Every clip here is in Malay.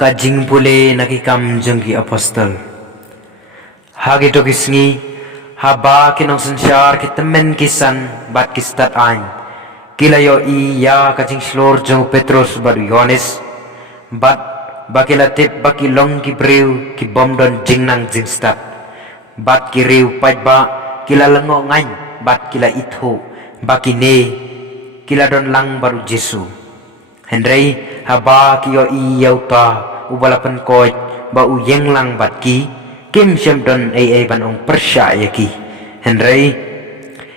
Kajing pule nakikam jengki apostol. Hagi to kisngi haba kinong sensyar kitemen kisan bat kistat ain. Kilayo iya kajing slor jeng Petrus baru Yohanes bat bakilatip bakilong ki breu ki bomdon jing nang jing stat. Bat kiriu pait ba kila lengo ngain bat kila itho bakine kila don lang baru Jesu. Hendrei haba kiyo iya uta ubalapan koit ba uyeng lang bat ki kim syam don ay ban ong persya yaki. Hendrei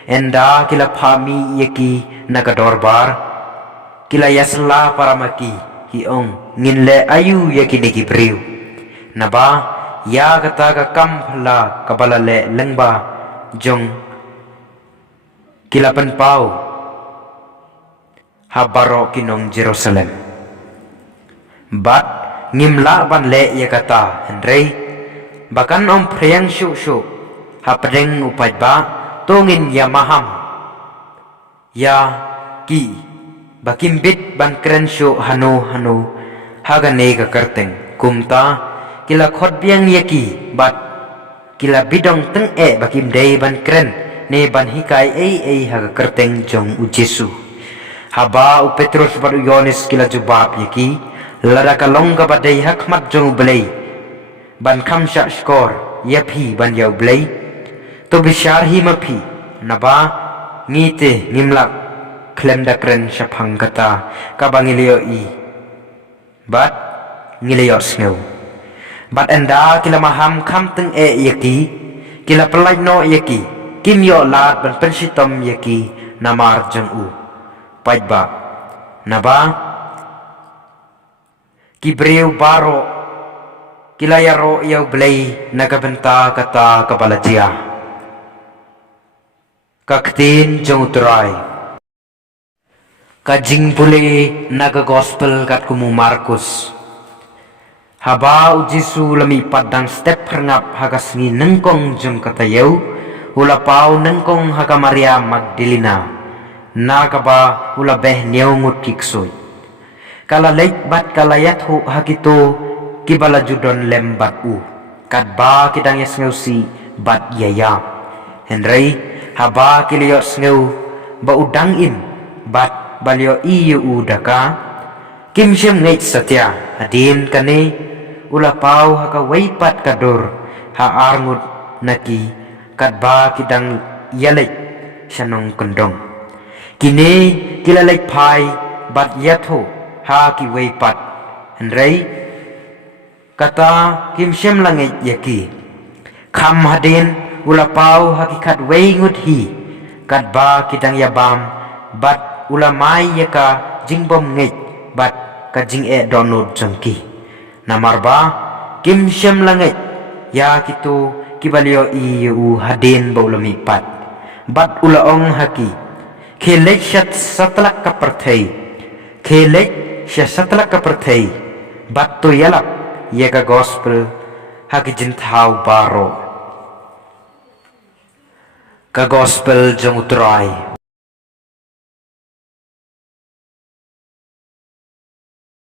enda kila pami yaki nagadorbar kila yasla para maki hiong nginle ayu yaki negi briu naba ya kata ka kampla kabalale lengba jong kila penpau habaro kinong Jerusalem bat ngimla ban le ya kata Hendrei bahkan om preyang syu hapreng upai ba tongin ya maham ya ki bakimbit ban kren syu hanu hagane ka kerteng kumta kila khot biang yaki bat kila bidong teng bakim dei ban kren ne ban hikai haga kerteng jong u Jesu haba u Petrus baru Yohanes kila jubab yaki lada kalong ka badai hakmat jong belai ban kam syak skor yapi ban yau belai to bisyar hi mapi naba ngite ngimlak klem dakren syapang kata kabangilio i bat ngilio sneu bat enda kila maham kam teng yaki kila pelai no yaki kim yo lat ban pensitom yaki namar jong u pait ba naba kibreu baro kilayaro yaw belay nagabenta kata kabalajia kaktin jong uturay kajing puli naga gospel kat kumu Markus haba u Jesu lami padang step herngap hagas ngi nengkong jong katayaw ulapau nengkong haga Maria Magdalena nakaba ulabeh nyaungut kiksoy kala leit bat kalayat hu hakito kibala judon lembat u kadba kidang yas ngeusi bat yaya Hendrei haba kiliyot ngeu ba udang im bat balio iyo udaka kim syem ngait satya adin kane ulapau haka weipat kadur ha arngut naki kadba kidang yalek syanong kendong kini kilalek pai bat yatho ha ki weipat Hendrei kata kim syem langit yaki kham hadin ulapau hakikat weingut hi kadba kidang yabam bat ulamai yaka jingbom ngit bat kajing donod jengki namarba kim syem langit ya kitu kibalio iu hadin baulami pat bat ulaong haki khelek syat satlak kaperthai khelek siya setelah kepertai batu yalap yaga gospel hagi jintau baro ka gospel jong uturai